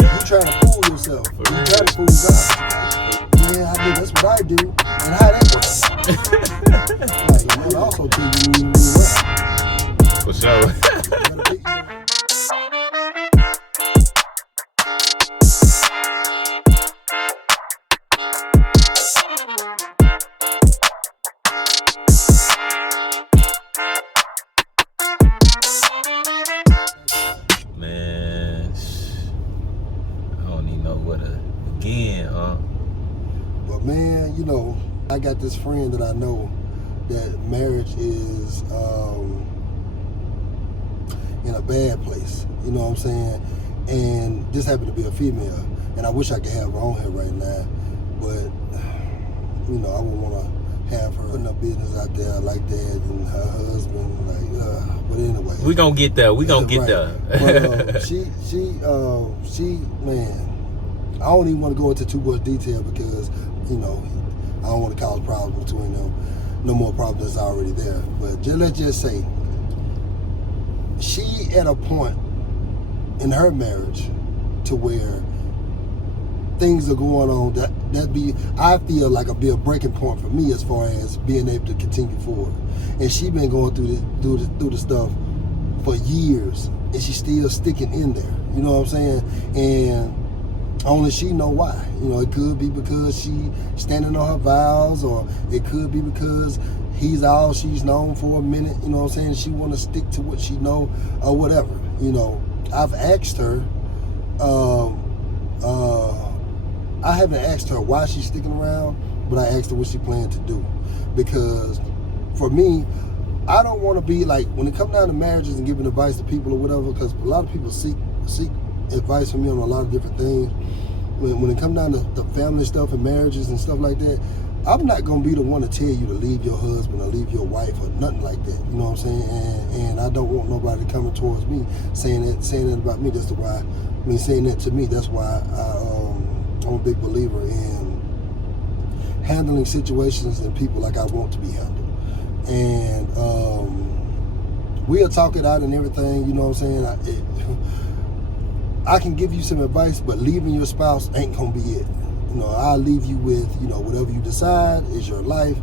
You trying to fool yourself. You trying to fool God. Yeah, I do. That's what I do. And how that works. Like, man, also tell you need to For sure. Man, I don't even know where to begin, But man, you know, I got this friend that I know that marriage is in a bad place. You know what I'm saying? And this happened to be a female. And I wish I could have her on here right now. But, you know, I wouldn't want to have her putting her business out there like that and her husband, like, but anyway. we gonna get there. We gonna get Right. there. But she, man, I don't even want to go into too much detail because, you know, I don't want to cause problems between them. No more problems that's already there. But let's just say, she at a point in her marriage to where things are going on I feel like a breaking point for me as far as being able to continue forward. And she been going through the stuff for years, and she's still sticking in there. You know what I'm saying? And only she know why. You know, it could be because she standing on her vows, or it could be because he's all she's known for a minute. You know what I'm saying? She want to stick to what she know or whatever. You know, I've asked her. I haven't asked her why she's sticking around, but I asked her what she planned to do. Because for me, I don't want to be like, when it comes down to marriages and giving advice to people or whatever, because a lot of people seek advice from me on a lot of different things. When it comes down to the family stuff and marriages and stuff like that, I'm not going to be the one to tell you to leave your husband or leave your wife or nothing like that. You know what I'm saying? And I don't want nobody coming towards me saying that about me. That's why, saying that to me, that's why I'm a big believer in handling situations and people like I want to be handled. And we'll talk it out and everything, you know what I'm saying? I can give you some advice, but leaving your spouse ain't gonna be it. You know, I'll leave you with, you know, whatever you decide is your life.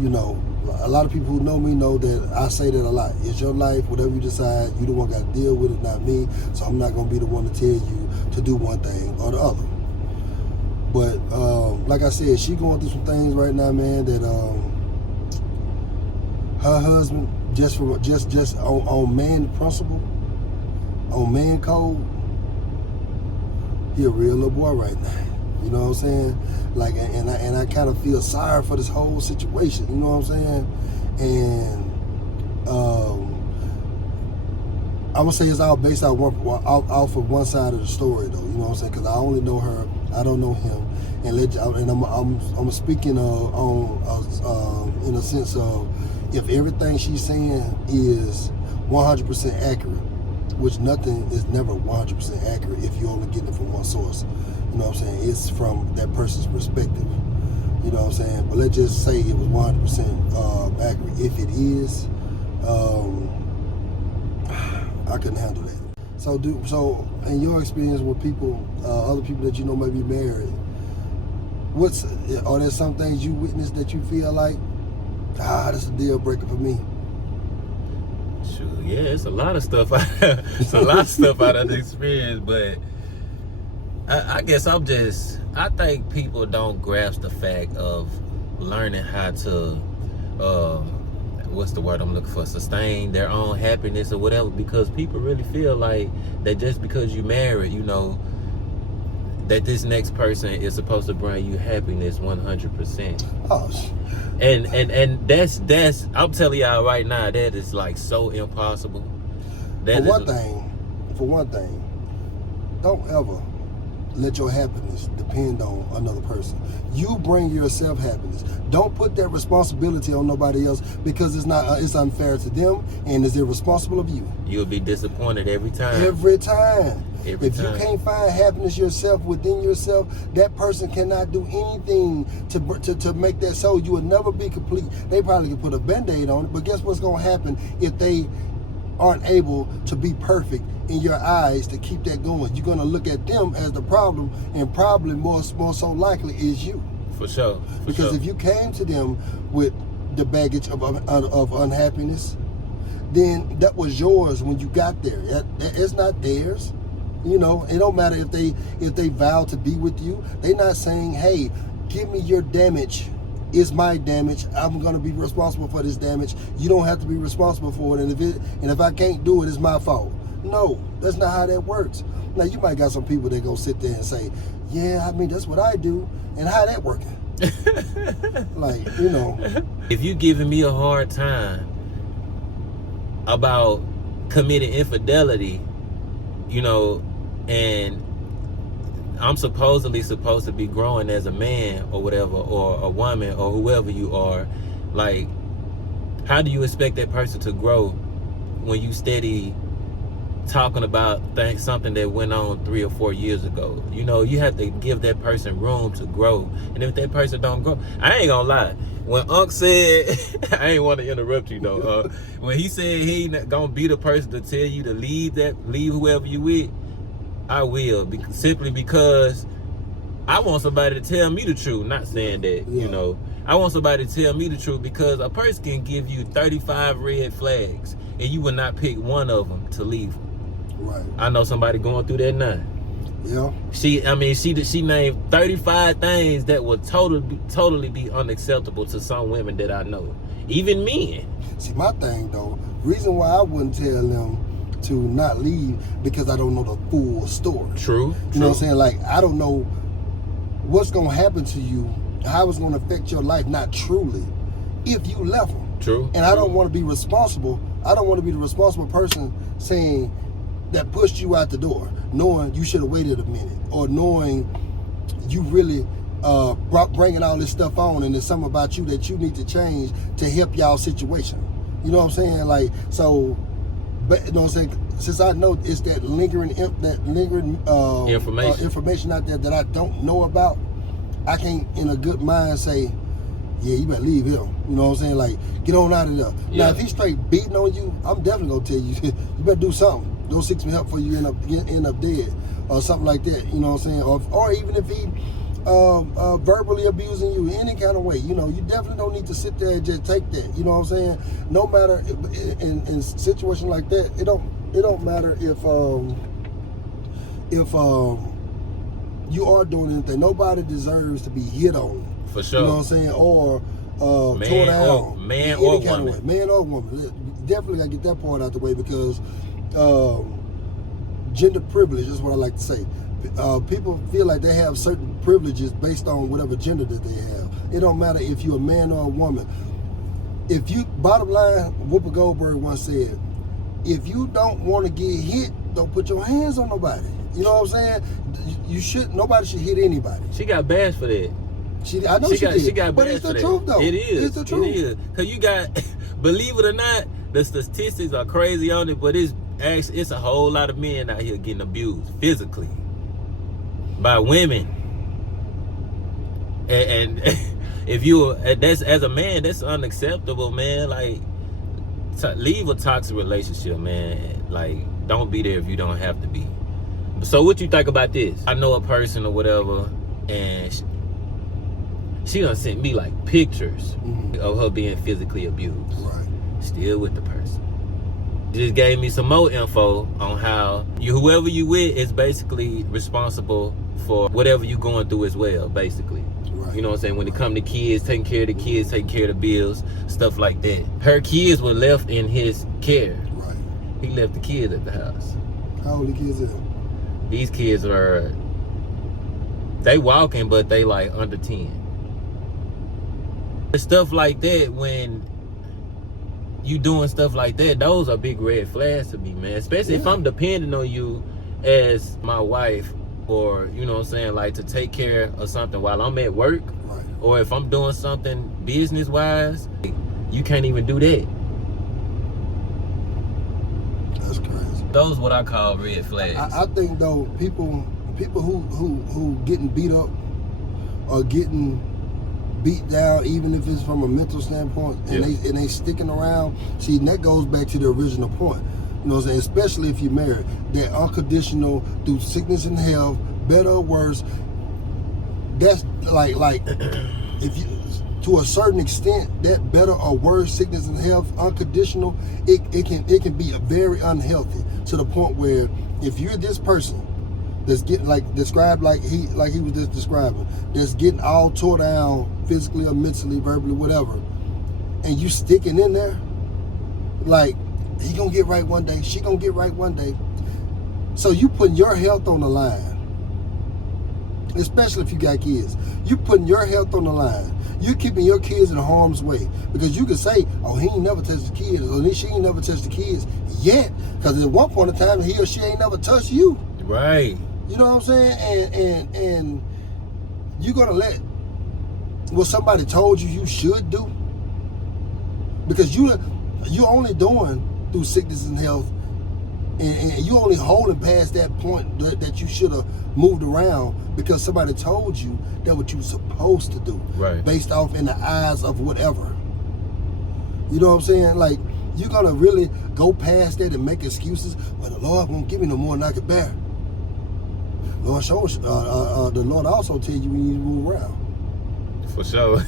You know, a lot of people who know me know that I say that a lot. It's your life, whatever you decide, you the one got to deal with it, not me. So I'm not gonna be the one to tell you to do one thing or the other. But like I said, she going through some things right now, man, that her husband, just on man principle, on man code, he a real little boy right now. You know what I'm saying? Like, and I kind of feel sorry for this whole situation. You know what I'm saying? And I'm gonna say it's all based off of one side of the story, though. You know what I'm saying? Because I only know her, I don't know him, and I'm speaking on in a sense of, if everything she's saying is 100% accurate, which nothing is never 100% accurate if you're only getting it from one source. You know what I'm saying? It's from that person's perspective. You know what I'm saying? But let's just say it was 100% accurate. If it is, I couldn't handle that. So in your experience with people, other people that you know may be married, are there some things you witnessed that you feel like, that's a deal breaker for me? Shoot, yeah, it's a lot of stuff. It's a lot of stuff out of the experience, but I guess I think people don't grasp the fact of learning how to, what's the word I'm looking for, sustain their own happiness or whatever, because people really feel like that just because you married, you know, that this next person is supposed to bring you happiness 100%. Oh, and that's I'm telling y'all right now, that is like so impossible. For one thing, don't ever let your happiness depend on another person. You bring yourself happiness. Don't put that responsibility on nobody else, because it's unfair to them and it's irresponsible of you. You'll be disappointed every time. Every time. If you can't find happiness yourself within yourself, that person cannot do anything to make that so. You will never be complete. They probably can put a Band-Aid on it, but guess what's going to happen if they aren't able to be perfect in your eyes to keep that going. You're going to look at them as the problem, and probably more so likely is you. For sure. Because if you came to them with the baggage of unhappiness, then that was yours when you got there. It's not theirs. You know, it don't matter if they vow to be with you. They're not saying, hey, give me your damage. It's my damage. I'm gonna be responsible for this damage. You don't have to be responsible for it. And if I can't do it, it's my fault. No, that's not how that works. Now you might got some people that go sit there and say, yeah, I mean that's what I do, and how that working? Like, you know. If you giving me a hard time about committing infidelity, you know, and I'm supposedly supposed to be growing as a man or whatever, or a woman or whoever you are, like, how do you expect that person to grow when you steady talking about something that went on 3 or 4 years ago? You know, you have to give that person room to grow. And if that person don't grow, I ain't gonna lie. When Unc said, I ain't want to interrupt you though. When he said he ain't gonna be the person to tell you to leave whoever you with, I will, simply because I want somebody to tell me the truth. Not saying that, you know, I want somebody to tell me the truth, because a person can give you 35 red flags and you will not pick one of them to leave them. Right. I know somebody going through that now. Yeah. She named 35 things that would totally be unacceptable to some women that I know, even men. See, my thing though, reason why I wouldn't tell them to not leave, because I don't know the full story. True. You know what I'm saying? Like, I don't know what's gonna happen to you, how it's gonna affect your life, not truly, if you left them. True. And I don't want to be responsible. I don't want to be the responsible person saying that pushed you out the door, knowing you should have waited a minute, or knowing you really bringing all this stuff on, and there's something about you that you need to change to help y'all situation. You know what I'm saying? Like, so, but you know what I'm saying? Since I know it's that lingering information out there that I don't know about, I can't in a good mind say, yeah, you better leave him. You know what I'm saying? Like, get on out of there. Yeah. Now, if he's straight beating on you, I'm definitely gonna tell you, you better do something. Don't seek some help before you end up dead, or something like that. You know what I'm saying? Or even if he verbally abusing you in any kind of way, you know, you definitely don't need to sit there and just take that. You know what I'm saying? No matter in situations like that, it don't matter if you are doing anything. Nobody deserves to be hit on. For sure. You know what I'm saying? Or tore down. Man or kind woman. of way. Man or woman. Definitely gotta get that part out the way, because gender privilege is what I like to say. People feel like they have certain privileges based on whatever gender that they have. It don't matter if you're a man or a woman. If you, bottom line, Whoopi Goldberg once said, if you don't want to get hit, don't put your hands on nobody. You know what I'm saying? Nobody should hit anybody. She got bashed for that. I know she did. She got but it's the that. truth though. It is. It's the truth. It is. Cause you got, believe it or not, the statistics are crazy on it, but it's a whole lot of men out here getting abused physically by women. And if that's, as a man, that's unacceptable, man. Like, leave a toxic relationship, man. Like, don't be there if you don't have to be. So what you think about this? I know a person or whatever, and she done sent me like pictures of her being physically abused. Right. Still with the person. Just gave me some more info on how whoever you with is basically responsible for whatever you going through as well, basically. Right. You know what I'm saying? When it come to kids, taking care of the kids, taking care of the bills, stuff like that. Her kids were left in his care. Right. He left the kids at the house. How old the kids are? These kids are, they walking, but they like under 10. Stuff like that, when you doing stuff like that, those are big red flags to me, man. Especially if I'm depending on you as my wife, or, you know what I'm saying, like to take care of something while I'm at work. Right. Or if I'm doing something business-wise, you can't even do that. That's crazy. Those what I call red flags. I think though, people who getting beat up or getting beat down, even if it's from a mental standpoint, and they sticking around. See, and that goes back to the original point. You know what I'm saying? Especially if you're married. That unconditional through sickness and health, better or worse. That's like if you, to a certain extent, that better or worse, sickness and health, unconditional, it can be a very unhealthy, to the point where if you're this person that's getting described like he was just describing, that's getting all tore down physically or mentally, verbally, whatever, and you sticking in there, like he gonna get right one day, she gonna get right one day. So you putting your health on the line, especially if you got kids. You putting your health on the line. You keeping your kids in harm's way, because you can say, "Oh, he ain't never touched the kids," or "She ain't never touched the kids yet," because at one point in time, he or she ain't never touched you. Right. You know what I'm saying? And you gonna let what somebody told you should do, because you only doing through sickness and health, and you only holding past that point that you should have moved around because somebody told you that what you were supposed to do, right, based off in the eyes of whatever. You know what I'm saying? Like, you're gonna really go past that and make excuses. Well, the Lord won't give me no more than I can bear. Lord shows, the Lord also tell you when you need to move around. For sure.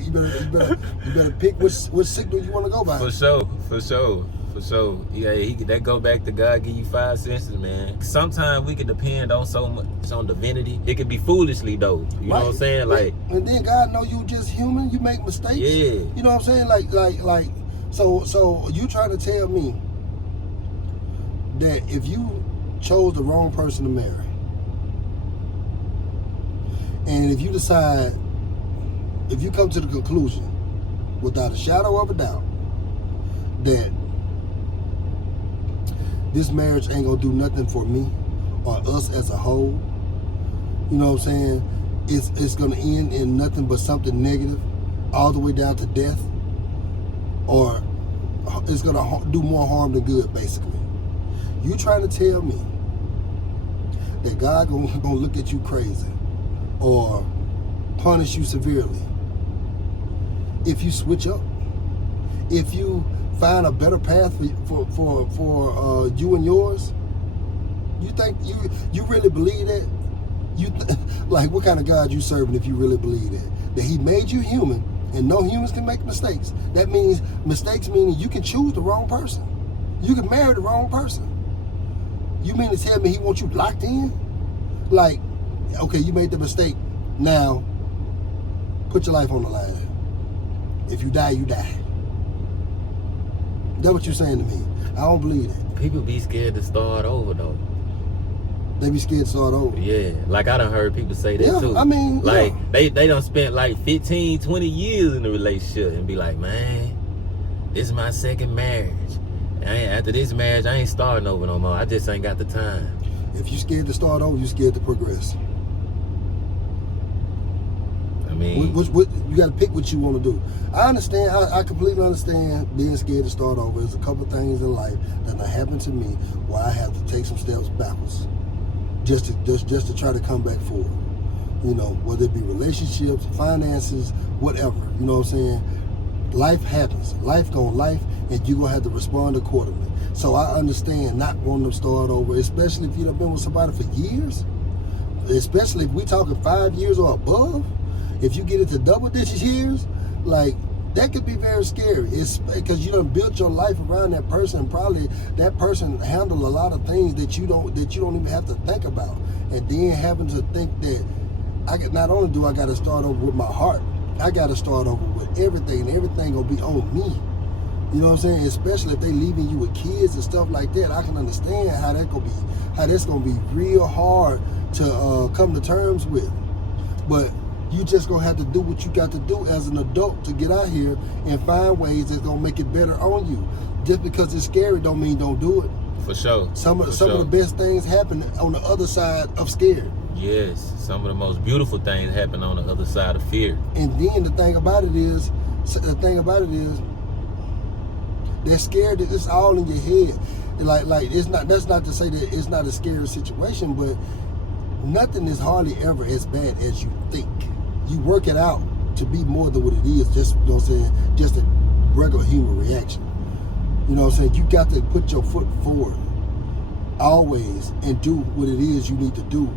you better pick which signal you want to go by. For sure. Yeah, that go back to God give you 5 senses, man. Sometimes we can depend on so much on divinity. It can be foolishly though. You know what I'm saying? Like, and then God know you just human. You make mistakes. Yeah. You know what I'm saying? Like. So you trying to tell me that if you chose the wrong person to marry, and if you decide, if you come to the conclusion, without a shadow of a doubt, that this marriage ain't gonna do nothing for me or us as a whole, you know what I'm saying? It's gonna end in nothing but something negative, all the way down to death, or it's gonna do more harm than good, basically. You trying to tell me that God gonna look at you crazy or punish you severely if you switch up, if you find a better path for you and yours? You think you really believe that? Like, what kind of God you serving if you really believe that He made you human and no humans can make mistakes? That means mistakes meaning you can choose the wrong person, you can marry the wrong person. You mean to tell me He wants you locked in? Like, okay, you made the mistake, now put your life on the line. If you die, you die. That's what you're saying to me. I don't believe that. people be scared to start over though. They be scared to start over. Yeah, like I done heard people say that too. I mean, like they done spent like 15, 20 years in the relationship and be like, man, this is my second marriage. After this marriage, I ain't starting over no more. I just ain't got the time. If you scared to start over, you scared to progress. I mean, what you got to pick what you want to do. I understand. I completely understand being scared to start over. There's a couple of things in life that happened to me where I have to take some steps backwards, just to try to come back forward. You know, whether it be relationships, finances, whatever. You know what I'm saying? Life happens. Life gonna life, and you're gonna have to respond accordingly. So I understand not wanting to start over, especially if you've been with somebody for years. Especially if we talking 5 years or above. If you get into double-digit years, like, that could be very scary. It's because you done built your life around that person, and probably that person handled a lot of things that you don't even have to think about. And then having to think that not only do I got to start over with my heart, I got to start over with everything, and everything gonna be on me. You know what I'm saying? Especially if they leaving you with kids and stuff like that, I can understand how that's gonna be real hard to come to terms with. But you just gonna have to do what you got to do as an adult to get out here and find ways that's gonna make it better on you. Just because it's scary don't mean don't do it. For sure. Some of the best things happen on the other side of scared. Yes, some of the most beautiful things happen on the other side of fear. And then the thing about it is, they're scared that it's all in your head. Like it's not. That's not to say that it's not a scary situation, but nothing is hardly ever as bad as you think. You work it out to be more than what it is. Just, you know what I'm saying, just a regular human reaction. You know what I'm saying? You got to put your foot forward always and do what it is you need to do.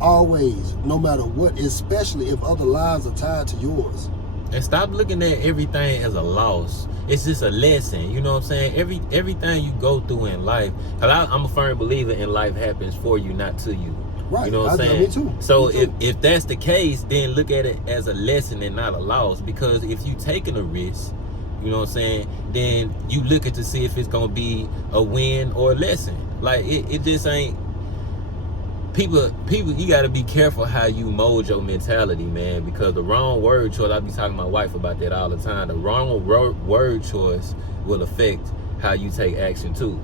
Always, no matter what, especially if other lives are tied to yours. And stop looking at everything as a loss. It's just a lesson. You know what I'm saying? Everything you go through in life, because I'm a firm believer in life happens for you, not to you. Right. You know what I'm saying? Me too. So me too. if that's the case, then look at it as a lesson and not a loss. Because if you taking a risk, you know what I'm saying, then you looking to see if it's gonna be a win or a lesson. Like it just ain't. People, you got to be careful how you mold your mentality, man, because the wrong word choice, I be talking to my wife about that all the time, the wrong word choice will affect how you take action too.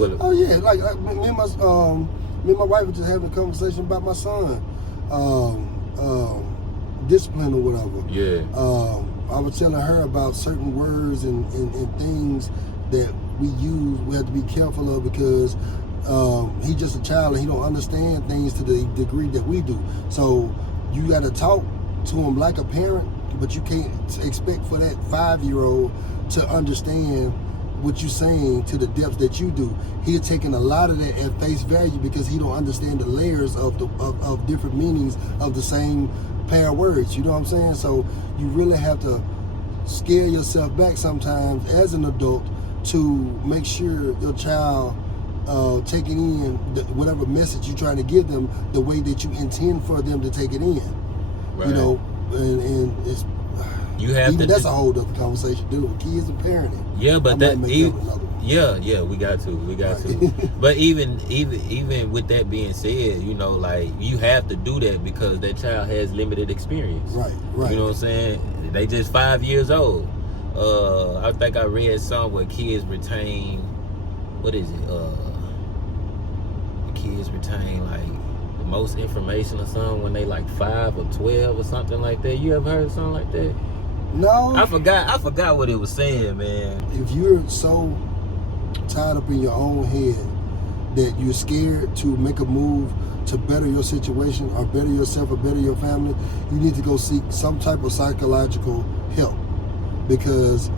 Oh yeah, like me and my wife were just having a conversation about my son, discipline or whatever. Yeah. I was telling her about certain words and things that we use, we have to be careful of, because he's just a child and he don't understand things to the degree that we do. So you got to talk to him like a parent, but you can't expect for that 5-year-old to understand what you're saying to the depths that you do. He's taking a lot of that at face value because he don't understand the layers of different meanings of the same pair of words. You know what I'm saying? So you really have to scare yourself back sometimes as an adult to make sure your child taking in whatever message you're trying to give them the way that you intend for them to take it in. Right. You know, and it's you have even to. That's a whole other conversation dealing with kids and parenting. Yeah, but that yeah, we got to. But even with that being said, you know, like you have to do that because that child has limited experience. Right. You know what I'm saying? They just 5 years old. I think I read something where kids retain. What is it? Kids retain like the most information or something when they like 5 or 12 or something like that. You ever heard of something like that? No. I forgot what it was saying, man. If you're so tied up in your own head that you're scared to make a move to better your situation or better yourself or better your family, you need to go seek some type of psychological help, because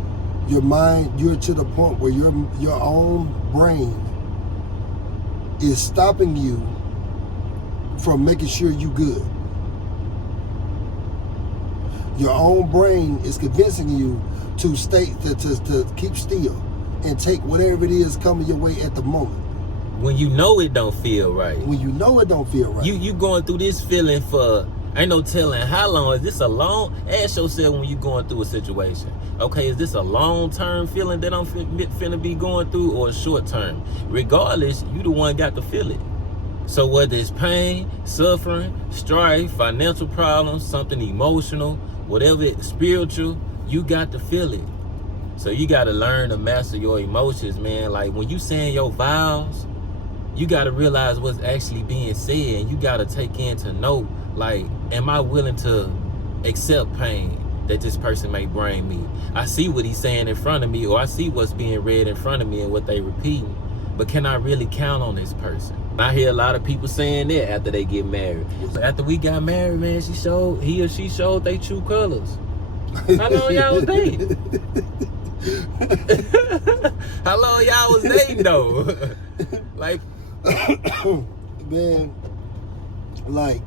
your mind, you're to the point where your own brain is stopping you from making sure you good. Your own brain is convincing you to to keep still and take whatever it is coming your way at the moment. When you know it don't feel right. When you know it don't feel right. You going through this feeling for ain't no telling how long. Is this a long? Ask yourself when you going through a situation. Okay, is this a long-term feeling that I'm finna be going through, or a short-term? Regardless, you the one got to feel it. So whether it's pain, suffering, strife, financial problems, something emotional, whatever it's spiritual, you got to feel it. So you got to learn to master your emotions, man. Like when you saying your vows, you got to realize what's actually being said, and you got to take in to know, like, am I willing to accept pain that this person may bring me? I see what he's saying in front of me, or I see what's being read in front of me and what they repeating, but can I really count on this person? I hear a lot of people saying that after they get married. After we got married, man, he or she showed their true colors. How long y'all was dating? How long y'all was dating though? Like, man, like,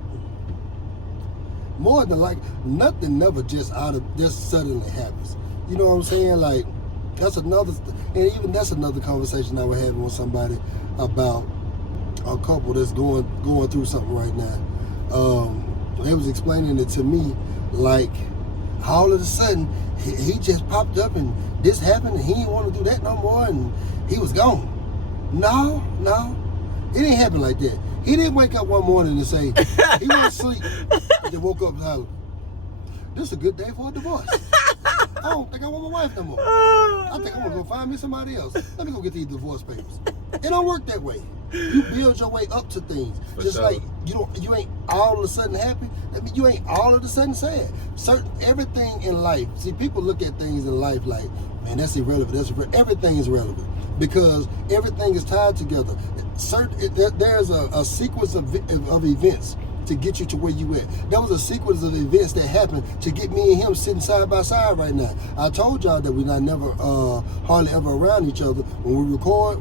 more than like, nothing never just suddenly happens. You know what I'm saying? Like, that's another conversation I was having with somebody about a couple that's going through something right now. They was explaining it to me, like, all of a sudden he just popped up and this happened and he didn't want to do that no more and he was gone. No, it didn't happen like that. He didn't wake up one morning and say he went to sleep and then woke up and hollered, "This is a good day for a divorce. I don't think I want my wife no more. I think I'm gonna go find me somebody else. Let me go get these divorce papers." It don't work that way. You build your way up to things. For just sure. like you ain't all of a sudden happy. I mean, you ain't all of a sudden sad. Everything in life. See, people look at things in life like, man, that's irrelevant. Everything is relevant because everything is tied together. There's a sequence of events to get you to where you at. That was a sequence of events that happened to get me and him sitting side by side right now. I told y'all that we're not never hardly ever around each other. When we record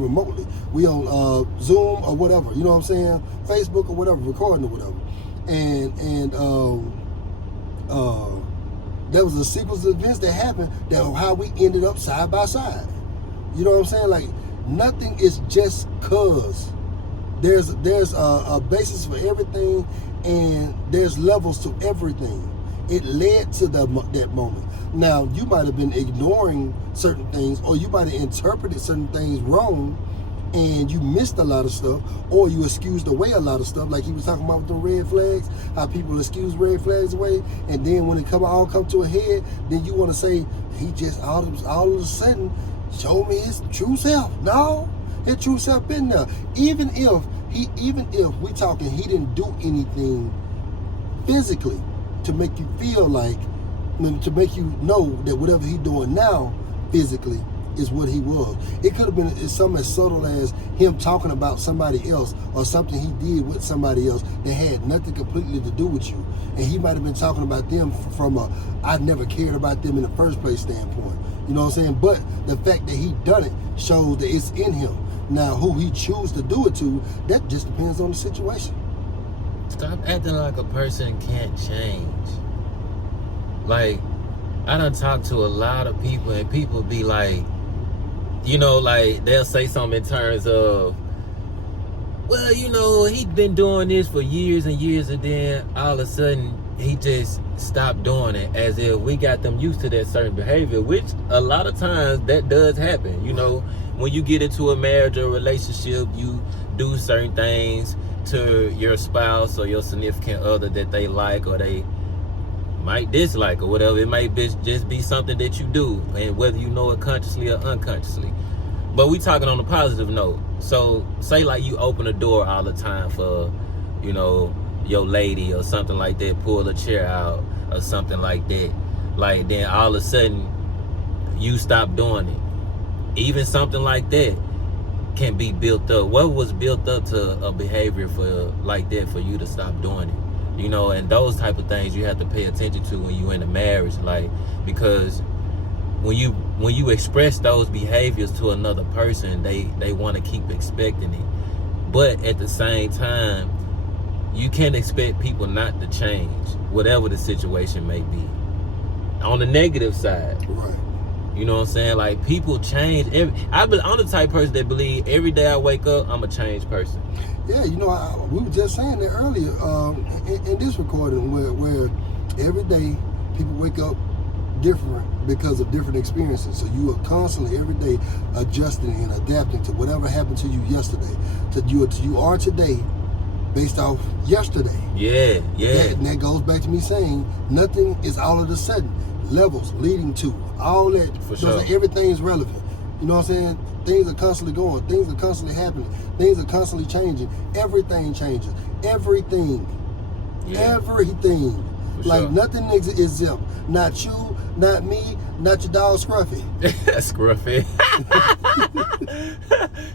remotely. We on Zoom or whatever, you know what I'm saying? Facebook or whatever, recording or whatever. And there was a sequence of events that happened that how we ended up side by side. You know what I'm saying? Like, nothing is just cause. There's a basis for everything, and there's levels to everything. It led to that moment. Now, you might have been ignoring certain things, or you might have interpreted certain things wrong, and you missed a lot of stuff, or you excused away a lot of stuff, like he was talking about with the red flags, how people excuse red flags away, and then when it all come to a head, then you want to say, he just all of a sudden showed me his true self. No, his true self been there. Even if we talking, he didn't do anything physically to make you feel like, to make you know that whatever he doing now physically is what he was. It could have been something as subtle as him talking about somebody else, or something he did with somebody else that had nothing completely to do with you. And he might have been talking about them from a, I never cared about them in the first place standpoint. You know what I'm saying? But the fact that he done it shows that it's in him. Now, who he choose to do it to, that just depends on the situation. Stop acting like a person can't change. Like, I done talked to a lot of people, and people be like, you know, like, they'll say something in terms of, well, you know, he's been doing this for years and years, and then all of a sudden he just stopped doing it, as if we got them used to that certain behavior, which a lot of times that does happen. You know, when you get into a marriage or a relationship, you do certain things to your spouse or your significant other that they like or they might dislike or whatever. It might just be something that you do, and whether you know it consciously or unconsciously. But we talking on a positive note. So say like you open a door all the time for, you know, your lady or something like that, pull a chair out or something like that. Like, then all of a sudden you stop doing it. Even something like that can be built up. What was built up to a behavior for like that for you to stop doing it? You know, and those type of things you have to pay attention to when you in a marriage, like, because when you express those behaviors to another person, they want to keep expecting it. But at the same time, you can't expect people not to change, whatever the situation may be. On the negative side, Right. you know what I'm saying? Like, people change. I'm the type of person that believe every day I wake up, I'm a changed person. Yeah, you know, we were just saying that earlier in this recording, where every day people wake up different because of different experiences. So you are constantly every day adjusting and adapting to whatever happened to you yesterday, to you are today, based off yesterday. Yeah. And that goes back to me saying nothing is all of a sudden. Levels leading to all that. For sure. Everything's relevant. You know what I'm saying? Things are constantly going. Things are constantly happening. Things are constantly changing. Everything changes. Everything. Yeah. Everything. For Like, sure. nothing is exempt. Not you, not me, not your dog Scruffy. Scruffy.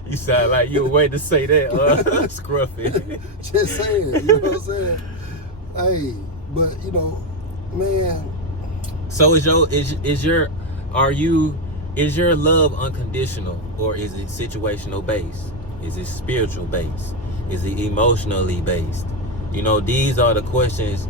You sound like you were waiting to say that, Scruffy. Just saying. You know what I'm saying? Hey, but, you know, man. So is your love unconditional, or is it situational based? Is it spiritual based? Is it emotionally based? You know, these are the questions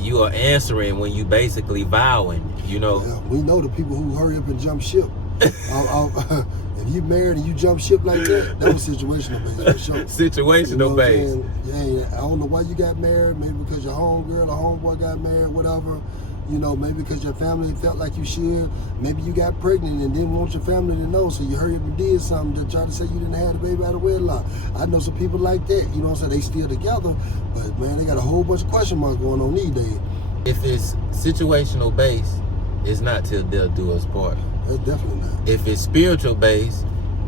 you are answering when you basically vowing, you know. Yeah, we know the people who hurry up and jump ship. If you married and you jump ship like that was situational based for sure. Situational, you know, based. Yeah, I don't know why you got married. Maybe because your homegirl or homeboy got married, whatever. You know, maybe because your family felt like you should. Maybe you got pregnant and didn't want your family to know, so you hurry up and did something to try to say you didn't have the baby out of wedlock. I know some people like that, you know what I'm saying? They still together, but man, they got a whole bunch of question marks going on these days. If it's situational based, it's not till death do us part. That's definitely not. If it's spiritual based,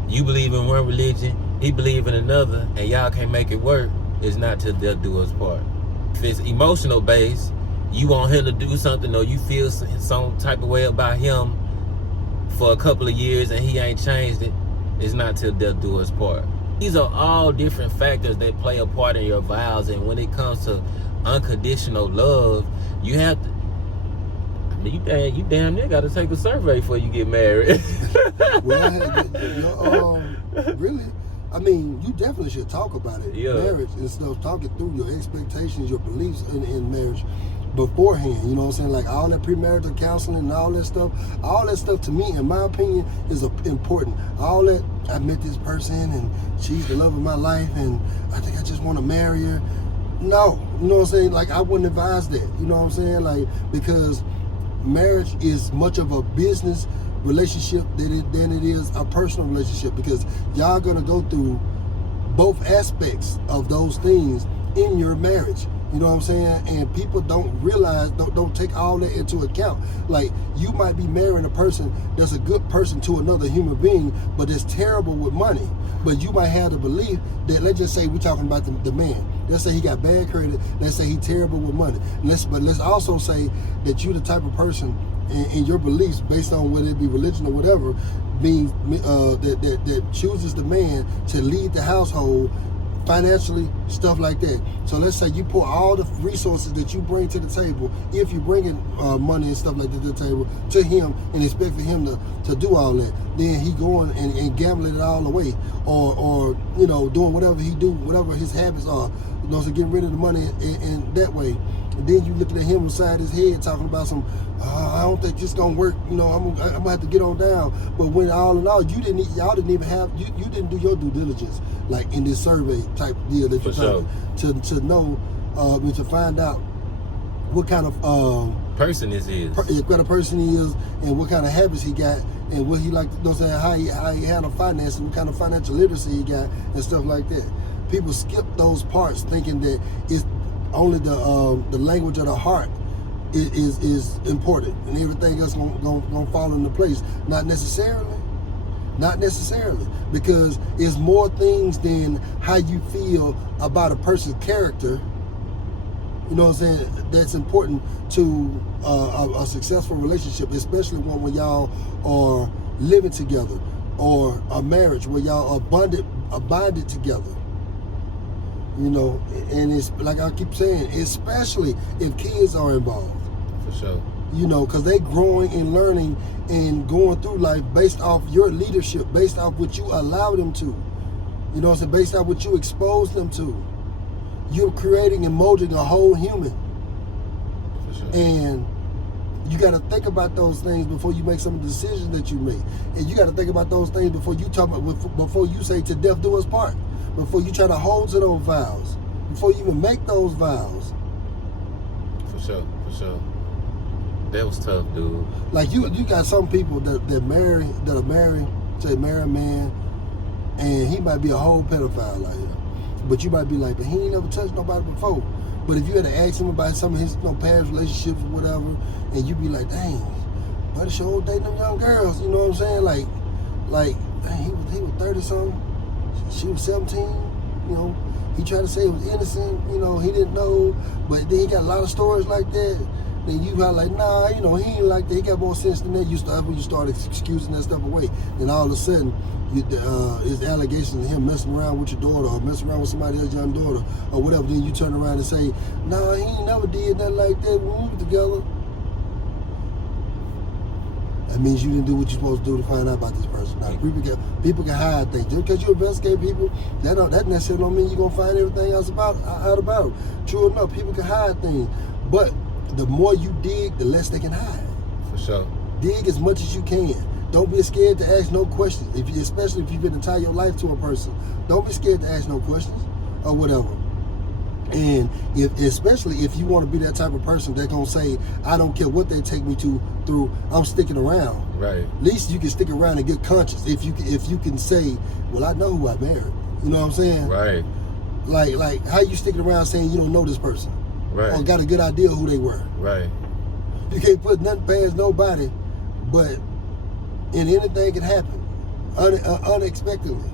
you believe in one religion, he believe in another, and y'all can't make it work, it's not till death do us part. If it's emotional based, you want him to do something, or you feel some type of way about him for a couple of years and he ain't changed it, it's not till death do us part. these are all different factors that play a part in your vows. And when it comes to unconditional love, you have to. I mean, you damn near got to take a survey before you get married. Well, really, I mean, you definitely should talk about it. Yeah. Marriage and stuff, talking through your expectations, your beliefs in marriage beforehand. You know what I'm saying? Like all that premarital counseling and all that stuff to me, in my opinion, is important. All that, I met this person and she's the love of my life and I think I just want to marry her. No, you know what I'm saying? Like I wouldn't advise that. You know what I'm saying? Like, because marriage is much of a business relationship than it is a personal relationship, because y'all gonna go through both aspects of those things in your marriage. You know what I'm saying? And people don't realize, don't take all that into account. Like, you might be marrying a person that's a good person to another human being, but that's terrible with money. But you might have the belief that, let's just say we're talking about the man. Let's say he got bad credit. Let's say he's terrible with money. But let's also say that you're the type of person in your beliefs, based on whether it be religion or whatever, being that chooses the man to lead the household financially, stuff like that. So let's say you pour all the resources that you bring to the table, if you're bringing money and stuff like that to the table, to him, and expect for him to do all that. Then he going and gambling it all away, or you know, doing whatever he do, whatever his habits are, you know, so getting rid of the money in that way. And then you looking at him inside his head talking about some, I don't think this gonna work. You know, I'm gonna have to get on down. But when all in all, y'all didn't even have, you didn't do your due diligence, like in this survey type deal that you're talking, to know, to find out what kind of person this is, what kind of person he is, and what kind of habits he got, and what he like, you know what I'm saying, how he handle finance, and what kind of financial literacy he got, and stuff like that. People skip those parts thinking that it's only the language of the heart is important, and everything else gonna fall into place. Not necessarily, because it's more things than how you feel about a person's character. You know what I'm saying? That's important to a successful relationship, especially one where y'all are living together, or a marriage where y'all are bonded together. You know, and it's like I keep saying, especially if kids are involved. For sure. You know, because they growing and learning and going through life based off your leadership, based off what you allow them to. You know what I'm saying? Based off what you expose them to. You're creating and molding a whole human. For sure. And you got to think about those things before you make some of the decisions that you make. And you got to think about those things before you say to death do us part. Before you try to hold to those vows, before you even make those vows. For sure. That was tough, dude. Like you got some people that are married, say marry a man, and he might be a whole pedophile like him. But you might be like, but he ain't never touched nobody before. But if you had to ask him about some of his past relationships or whatever, and you be like, dang, buddy sure dating them young girls, you know what I'm saying? Like, dang, he was 30 something. She was 17, you know, he tried to say it was innocent, you know, he didn't know, but then he got a lot of stories like that. Then you got like, nah, you know, he ain't like that, he got more sense than that. That's when you start excusing that stuff away. Then all of a sudden, it's allegations of him messing around with your daughter, or messing around with somebody else's young daughter, or whatever. Then you turn around and say, nah, he ain't never did nothing like that when we were together. That means you didn't do what you're supposed to do to find out about this person. Now, people can hide things. Just because you investigate people, that necessarily don't mean you're going to find everything else out about it. True enough, people can hide things. But the more you dig, the less they can hide. For sure. Dig as much as you can. Don't be scared to ask no questions, especially if you've been entire your life to a person. Don't be scared to ask no questions or whatever. And especially if you want to be that type of person that's going to say, I don't care what they take me through, I'm sticking around. Right. At least you can stick around and get conscious. If you can say, well, I know who I married. You know what I'm saying? Right. Like how you sticking around saying you don't know this person? Right. Or got a good idea who they were? Right. You can't put nothing past nobody, but anything can happen unexpectedly.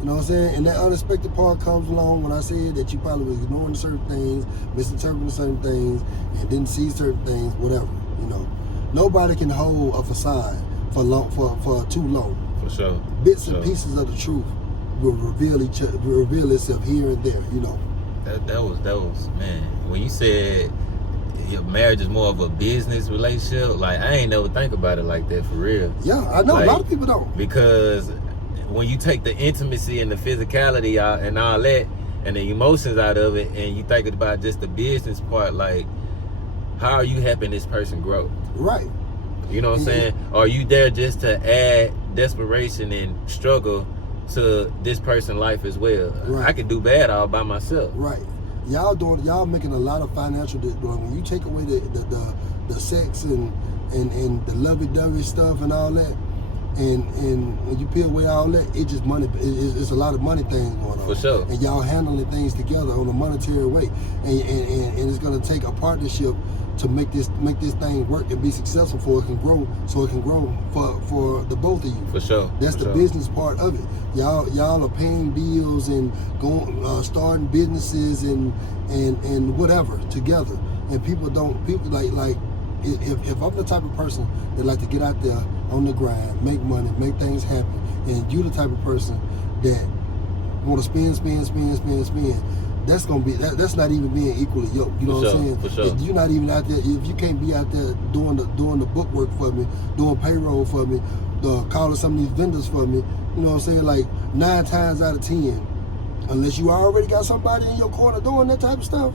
You know what I'm saying? And that unexpected part comes along when I said that you probably was ignoring certain things, misinterpreting certain things, and didn't see certain things, whatever. You know, nobody can hold a facade for too long. For sure. Bits and pieces of the truth will reveal itself here and there. You know. That was man. When you said your marriage is more of a business relationship, like I ain't never think about it like that for real. Yeah, I know like, a lot of people don't. Because when you take the intimacy and the physicality out and all that and the emotions out of it, and you think about just the business part, like how are you helping this person grow? Right. You know what I'm saying? Are you there just to add desperation and struggle to this person's life as well? Right. I could do bad all by myself. Right. Y'all making a lot of financial. When you take away the sex and the lovey-dovey stuff and all that, and when you peel away all that, it just money. It's a lot of money things going on. For sure. And y'all handling things together on a monetary way, and it's gonna take a partnership to make this thing work and be successful so it can grow for the both of you. For sure. That's the business part of it. Y'all are paying bills and going starting businesses and whatever together. And people like if I'm the type of person that like to get out there on the grind, make money, make things happen, and you the type of person that want to spend, that's gonna be that's not even being equally yoked. You know what I'm saying? For sure. If you're not even out there, if you can't be out there doing the book work for me, doing payroll for me, calling some of these vendors for me, you know what I'm saying? Like 9 times out of 10, unless you already got somebody in your corner doing that type of stuff,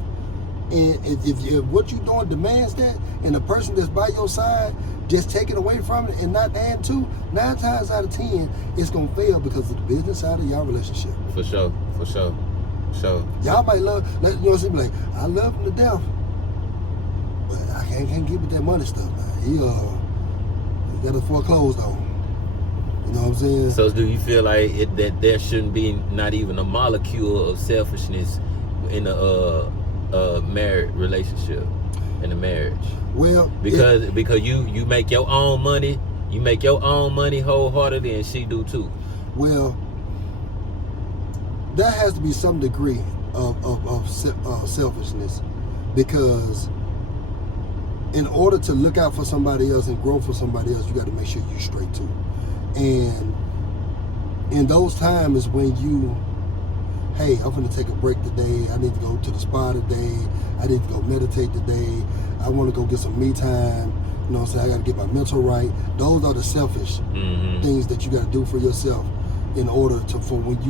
and if what you're doing demands that, and the person that's by your side just take it away from it and not add to, 9 times out of 10, it's gonna fail because of the business side of your relationship. For sure. So y'all might love, you know what I'm saying? Like, I love him to death, but I can't get with that money stuff, man. He got us foreclosed on. You know what I'm saying? So do you feel like that there shouldn't be not even a molecule of selfishness in a married relationship, in a marriage? Well, because you make your own money, wholeheartedly, and she do too. Well, there has to be some degree of selfishness, because in order to look out for somebody else and grow for somebody else, you got to make sure you're straight too. And in those times when you, hey, I'm going to take a break today, I need to go to the spa today, I need to go meditate today, I want to go get some me time, you know what I'm saying, I got to get my mental right. Those are the selfish things that you got to do for yourself in order to, for when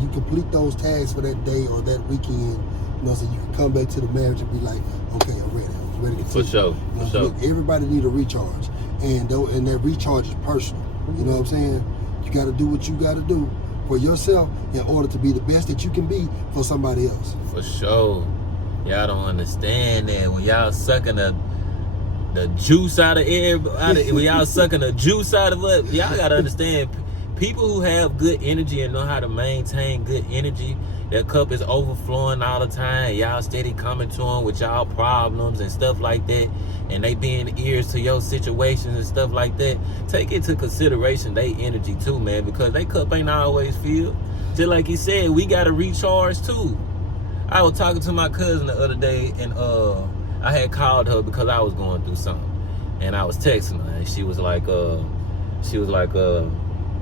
you complete those tasks for that day or that weekend, you know, so you can come back to the marriage and be like, okay, I'm ready to continue. For sure. You know, look, everybody need a recharge, and that recharge is personal. You know what I'm saying? You got to do what you got to do for yourself in order to be the best that you can be for somebody else. For sure. Y'all don't understand that when y'all sucking the juice out of everybody, when y'all sucking the juice out of it, y'all gotta understand. People who have good energy and know how to maintain good energy, their cup is overflowing all the time. Y'all steady coming to them with y'all problems and stuff like that, and they being ears to your situations and stuff like that. Take into consideration they energy too, man, because they cup ain't always filled. Just like he said, we gotta recharge too. I was talking to my cousin the other day, and I had called her because I was going through something, and I was texting her, and she was like,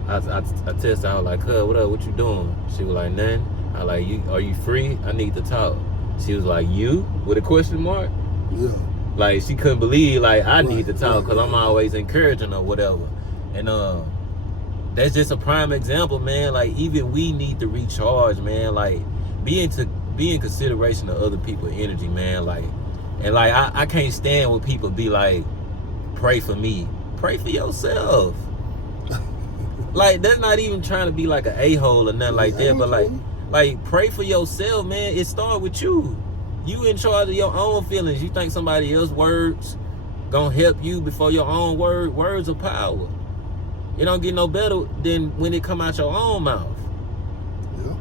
I texted her, I was like, what up, what you doing? She was like, nothing. I like, are you free? I need to talk. She was like, you? With a question mark? Yeah. Like, she couldn't believe, like, I need to talk, because I'm always encouraging her, whatever. And that's just a prime example, man. Like, even we need to recharge, man. Like, be in consideration of other people's energy, man. Like, and like, I can't stand when people be like, pray for me. Pray for yourself. Like, that's not even trying to be like an a-hole or nothing like that, but like pray for yourself, man. It starts with you. You in charge of your own feelings. You think somebody else's words gonna help you before your own words of power. It don't get no better than when it come out your own mouth. Yeah.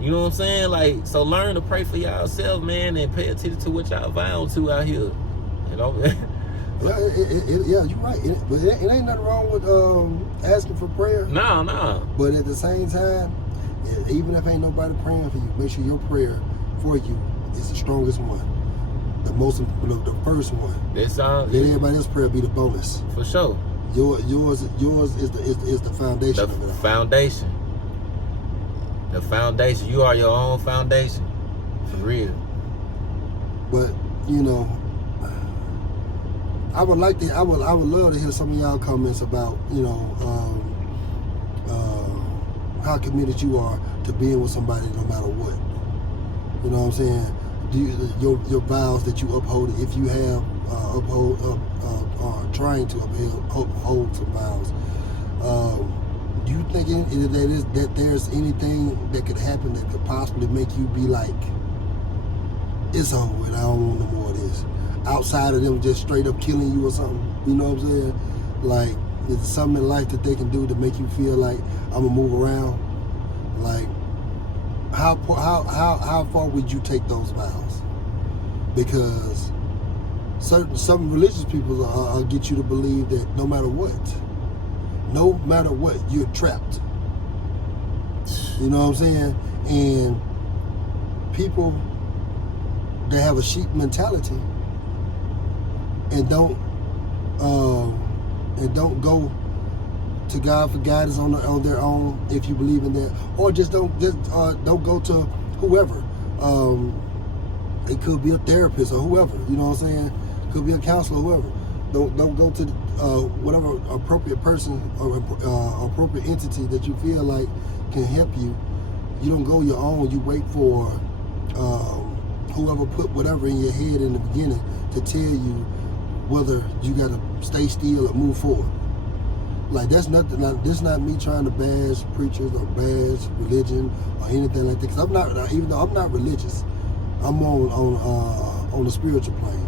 You know what I'm saying? Like, so learn to pray for yourself, man, and pay attention to what y'all vow to out here. You know? Yeah, you're right. But it ain't nothing wrong with asking for prayer. No. But at the same time, even if ain't nobody praying for you, make sure your prayer for you is the strongest one, the first one. That's all. Let everybody else's prayer be the bonus. For sure. Yours is the foundation. The of it all. foundation. The foundation. You are your own foundation. For real. But you know, I would love to hear some of y'all comments about how committed you are to being with somebody no matter what. You know what I'm saying? Do your vows that you uphold, if you have trying to uphold some vows. Do you think that there's anything that could happen that could possibly make you be like, it's over with, I don't want no more of this, outside of them just straight up killing you or something? You know what I'm saying? Like, is there something in life that they can do to make you feel like I'm gonna move around? Like, how far would you take those vows? Because some religious people are get you to believe that no matter what, you're trapped. You know what I'm saying? And people that have a sheep mentality and don't go to God for guidance on their own, if you believe in that, or don't go to whoever. It could be a therapist or whoever. You know what I'm saying? It could be a counselor, whoever. Don't go to whatever appropriate person or appropriate entity that you feel like can help you. You don't go your own. You wait for whoever put whatever in your head in the beginning to tell you whether you got to stay still or move forward. Like, that's nothing. Like, this not me trying to bash preachers or bash religion or anything like that. Because I'm not, even though I'm not religious, I'm on the spiritual plane.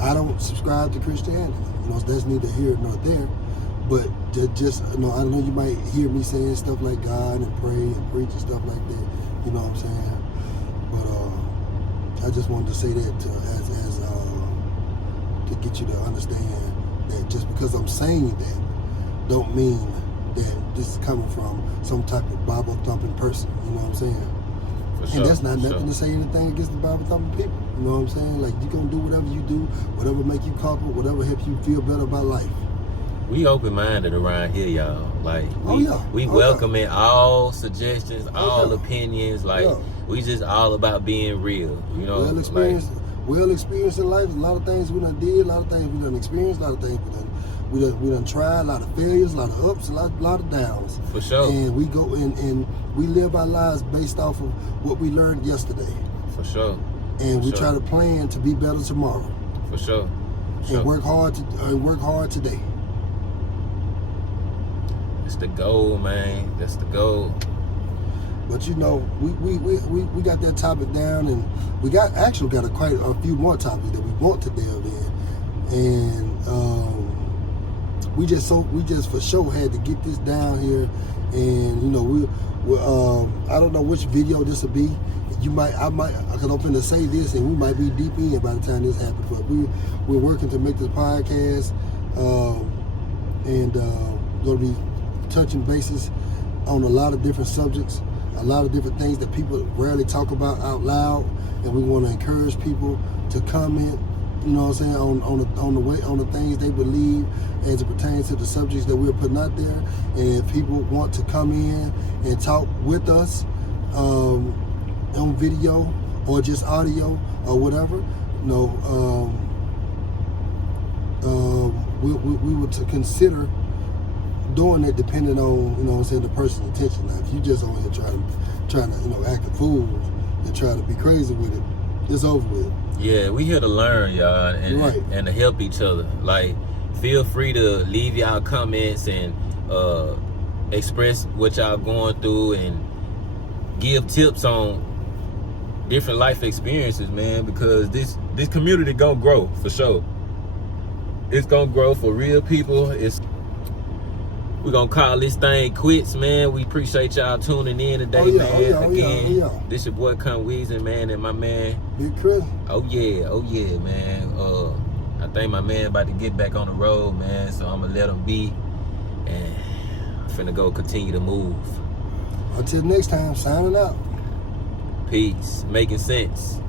I don't subscribe to Christianity. You know, that's neither here nor there. But just I know you might hear me saying stuff like God and pray and preach and stuff like that. You know what I'm saying? But I just wanted to say that to get you to understand that just because I'm saying that, don't mean that this is coming from some type of Bible thumping person. You know what I'm saying? And that's not nothing to say anything against the Bible thumping people. You know what I'm saying? Like, you're going to do whatever you do, whatever make you comfortable, whatever helps you feel better about life. We open-minded around here, y'all. Like, we welcoming all suggestions, all opinions. Like, we just all about being real. You know, well experienced in life. A lot of things we done did, a lot of things we done experienced, a lot of things we done tried, a lot of failures, a lot of ups, a lot of downs. For sure. And we go and we live our lives based off of what we learned yesterday. For sure. And we try to plan to be better tomorrow. For sure. And work hard today. That's the goal, man. That's the goal. But you know, we got that topic down, and we got quite a few more topics that we want to delve in, and we just for sure had to get this down here. And you know, we I don't know which video this will be. Because I'm finna say this, and we might be deep in by the time this happens. But we're working to make this podcast, and going to be touching bases on a lot of different subjects, a lot of different things that people rarely talk about out loud, and we want to encourage people to comment, you know what I'm saying, on the things they believe as it pertains to the subjects that we're putting out there. And if people want to come in and talk with us on video or just audio or whatever, you know, we would to consider doing it depending on, you know what I'm saying, the person's intention. Now, if you just on here trying to, you know, act a fool and try to be crazy with it, it's over with. Yeah, we here to learn, y'all, and to help each other. Like, feel free to leave y'all comments and express what y'all going through and give tips on different life experiences, man, because this community gonna grow for sure. It's gonna grow for real people. We're going to call this thing quits, man. We appreciate y'all tuning in today, man. Again, this your boy Come Weezing, man, and my man Big Chris. Oh yeah, man. I think my man about to get back on the road, man, so I'm going to let him be. And I'm finna go continue to move. Until next time, signing out. Peace. Making sense.